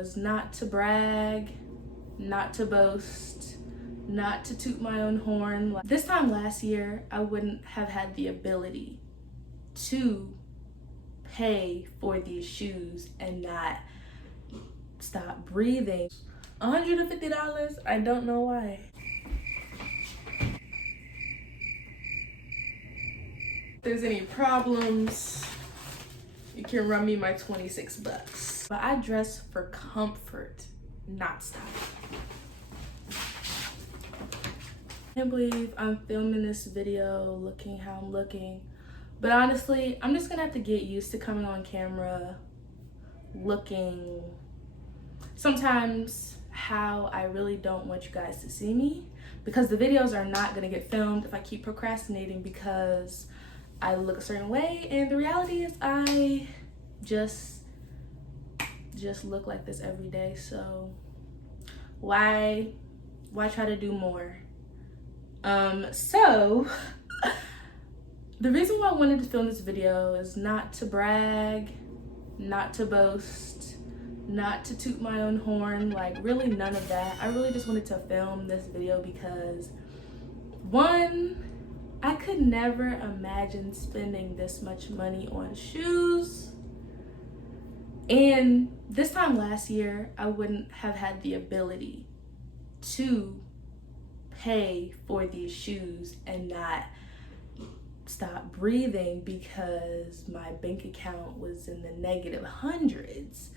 is not to brag, not to boast, not to toot my own horn. This time last year, I wouldn't have had the ability to pay for these shoes and not stop breathing. $150, I don't know why. If there's any problems, you can run me my 26 bucks. But I dress for comfort, not style. I can't believe I'm filming this video looking how I'm looking. But honestly, I'm just gonna have to get used to coming on camera looking sometimes how I really don't want you guys to see me, because the videos are not gonna get filmed if I keep procrastinating because I look a certain way, and the reality is I just look like this every day. So why try to do more? So the reason why I wanted to film this video is not to brag, not to boast, not to toot my own horn, like really none of that. I really just wanted to film this video because, one, I could never imagine spending this much money on shoes. And this time last year, I wouldn't have had the ability to pay for these shoes and not stop breathing because my bank account was in the negative hundreds.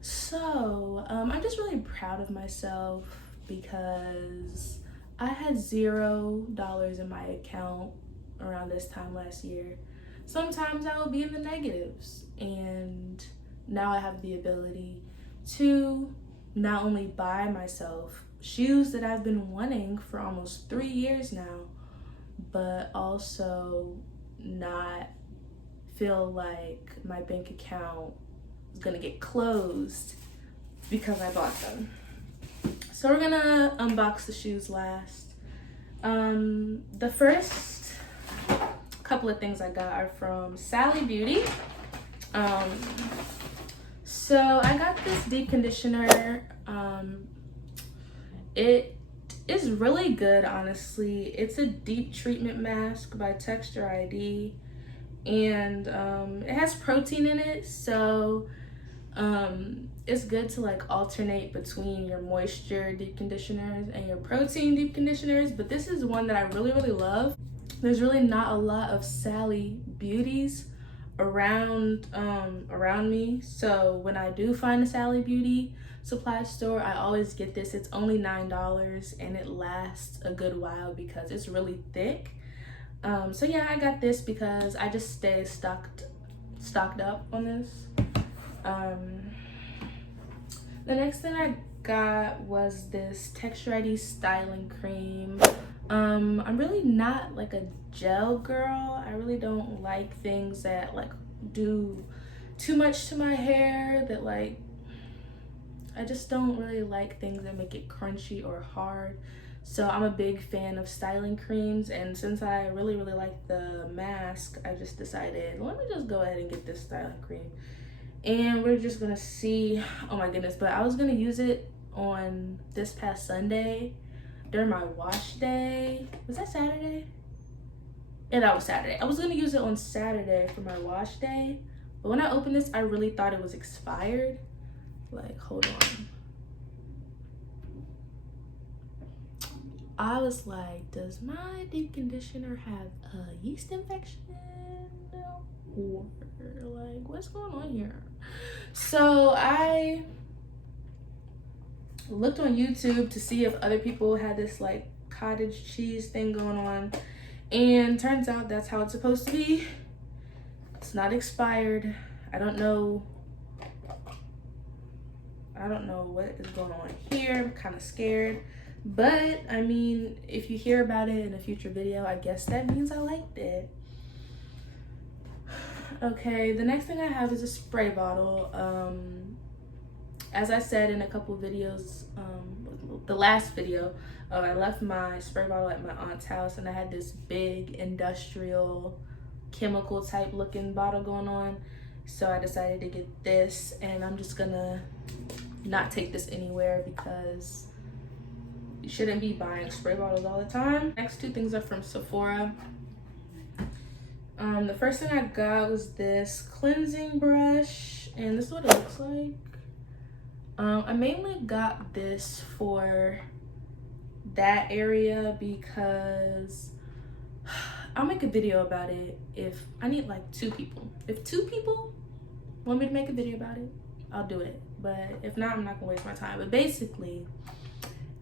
So I'm just really proud of myself because I had $0 in my account around this time last year. Sometimes I would be in the negatives, and now I have the ability to not only buy myself shoes that I've been wanting for almost 3 years now, but also not feel like my bank account is gonna get closed because I bought them. So we're gonna unbox the shoes last. The first couple of things I got are from Sally Beauty. So I got this deep conditioner. It is really good, honestly. It's a deep treatment mask by Texture ID, and it has protein in it, so it's good to like alternate between your moisture deep conditioners and your protein deep conditioners. But this is one that I really love. There's really not a lot of Sally Beauties around me, so when I do find a Sally Beauty supply store, I always get this. It's only $9 and it lasts a good while because it's really thick. So yeah, I got this because I just stay stocked up on this. The next thing I got was this Texture ID styling cream. I'm really not like a gel girl. I really don't like things that like do too much to my hair, that like I just don't really like things that make it crunchy or hard. So I'm a big fan of styling creams, and since I really like the mask, I just decided, let me just go ahead and get this styling cream. And we're just gonna see, oh my goodness, but I was gonna use it on this past Sunday during my wash day. Was that Saturday? Yeah, that was Saturday. I was gonna use it on Saturday for my wash day, but when I opened this, I really thought it was expired. Like, hold on. I was like, does my deep conditioner have a yeast infection? Or like, what's going on here? So I looked on YouTube to see if other people had this like cottage cheese thing going on, and turns out that's how it's supposed to be. It's not expired. I don't know what is going on here. I'm kind of scared, but I mean, if you hear about it in a future video, I guess that means I liked it. Okay, the next thing I have is a spray bottle. As I said in a couple videos, the last video, I left my spray bottle at my aunt's house, and I had this big industrial chemical type looking bottle going on. So I decided to get this, and I'm just gonna not take this anywhere because you shouldn't be buying spray bottles all the time. Next two things are from Sephora. The first thing I got was this cleansing brush, and this is what it looks like. I mainly got this for that area because I'll make a video about it if I need like 2 people. If 2 people want me to make a video about it, I'll do it. But if not, I'm not gonna waste my time. But basically,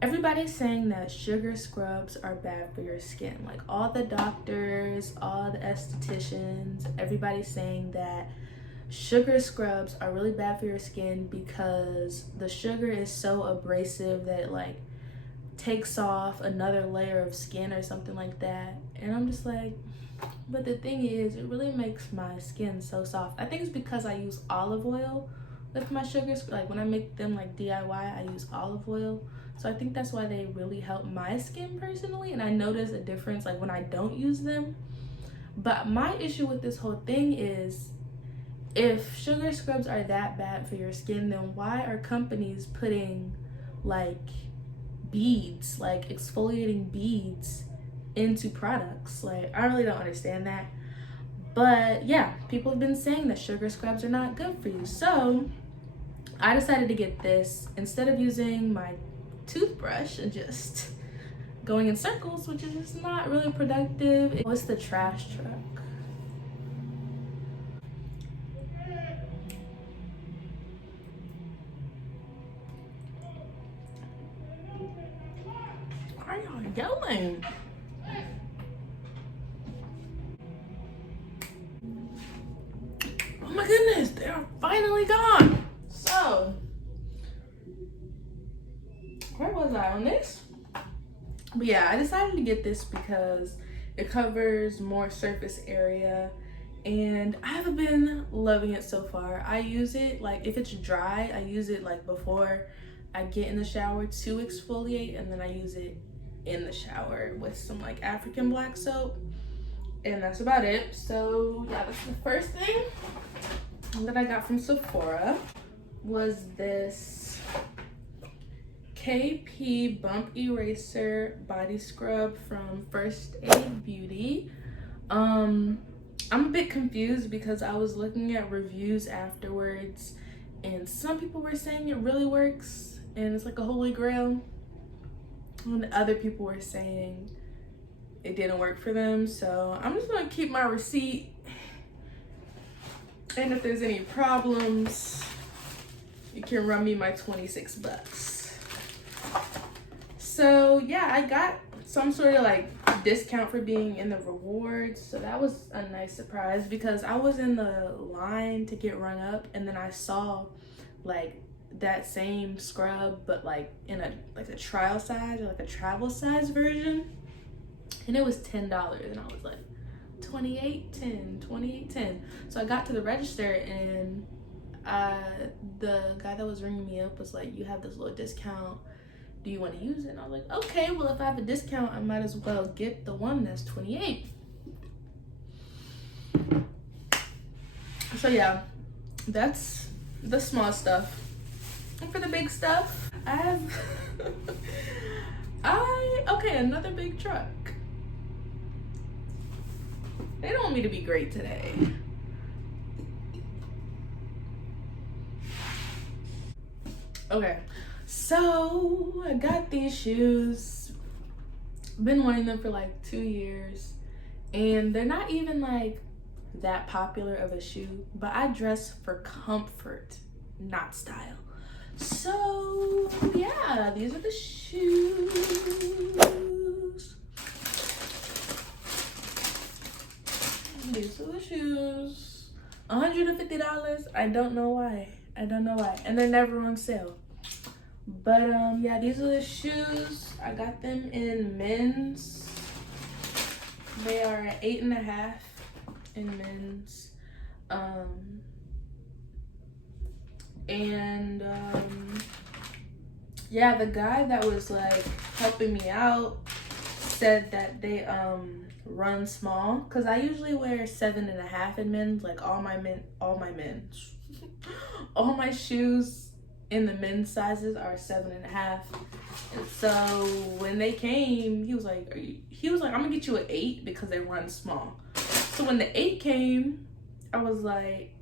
everybody's saying that sugar scrubs are bad for your skin. Like all the doctors, all the estheticians, everybody's saying that sugar scrubs are really bad for your skin because the sugar is so abrasive that it like takes off another layer of skin or something like that. And I'm just like, but the thing is, it really makes my skin so soft. I think it's because I use olive oil with my sugars. Like when I make them like DIY, I use olive oil. So I think that's why they really help my skin personally. And I notice a difference like when I don't use them. But my issue with this whole thing is, if sugar scrubs are that bad for your skin, then why are companies putting like beads, like exfoliating beads into products? Like I really don't understand that. But yeah, people have been saying that sugar scrubs are not good for you. So I decided to get this instead of using my toothbrush and just going in circles, which is just not really productive. It was the trash truck. Why are y'all yelling? Oh my goodness, they are finally gone. So, where was I on this? But yeah, I decided to get this because it covers more surface area and I haven't been loving it so far. I use it like if it's dry, I use it like before I get in the shower to exfoliate, and then I use it in the shower with some like African black soap, and that's about it. So yeah, that's the first thing that I got from Sephora was this KP Bump Eraser Body Scrub from First Aid Beauty. I'm a bit confused because I was looking at reviews afterwards and some people were saying it really works and it's like a holy grail, and other people were saying it didn't work for them. So I'm just gonna keep my receipt, and if there's any problems, you can run me my 26 bucks. So yeah, I got some sort of like discount for being in the rewards, so that was a nice surprise because I was in the line to get run up, and then I saw like that same scrub but like in a trial size or like a travel size version, and it was $10, and I was like $28.10. So I got to the register, and the guy that was ringing me up was like, you have this little discount, do you want to use it? And I was like, okay, well if I have a discount, I might as well get the one that's 28. So yeah, that's the small stuff. And for the big stuff, I have okay, another big truck. They don't want me to be great today. Okay, so I got these shoes. Been wanting them for like 2 years, and they're not even like that popular of a shoe, but I dress for comfort, not style. So yeah, these are the shoes. These are the shoes. $150. I don't know why. And they're never on sale. But yeah, these are the shoes. I got them in men's. They are at 8.5 in men's. Yeah, the guy that was like helping me out said that they run small, because I usually wear 7.5 in men's. Like all my shoes and the men's sizes are 7.5. And so when they came, he was like, I'm gonna get you an 8 because they run small. So when the 8 came, I was like,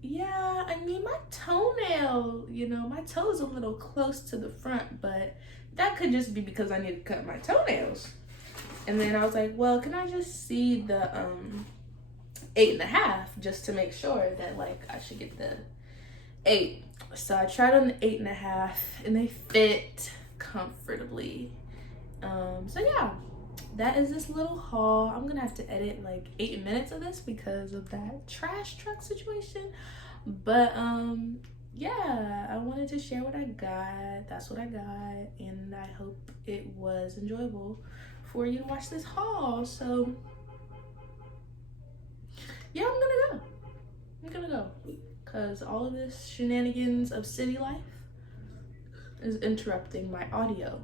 yeah, I mean, my toenail, you know, my toe is a little close to the front, but that could just be because I need to cut my toenails. And then I was like, well, can I just see the 8.5 just to make sure that like I should get the 8. So I tried on the 8.5 and they fit comfortably. So yeah, that is this little haul. I'm gonna have to edit like 8 minutes of this because of that trash truck situation. But yeah, I wanted to share what I got. That's what I got, and I hope it was enjoyable for you to watch this haul. So yeah, I'm gonna go because all of this shenanigans of city life is interrupting my audio.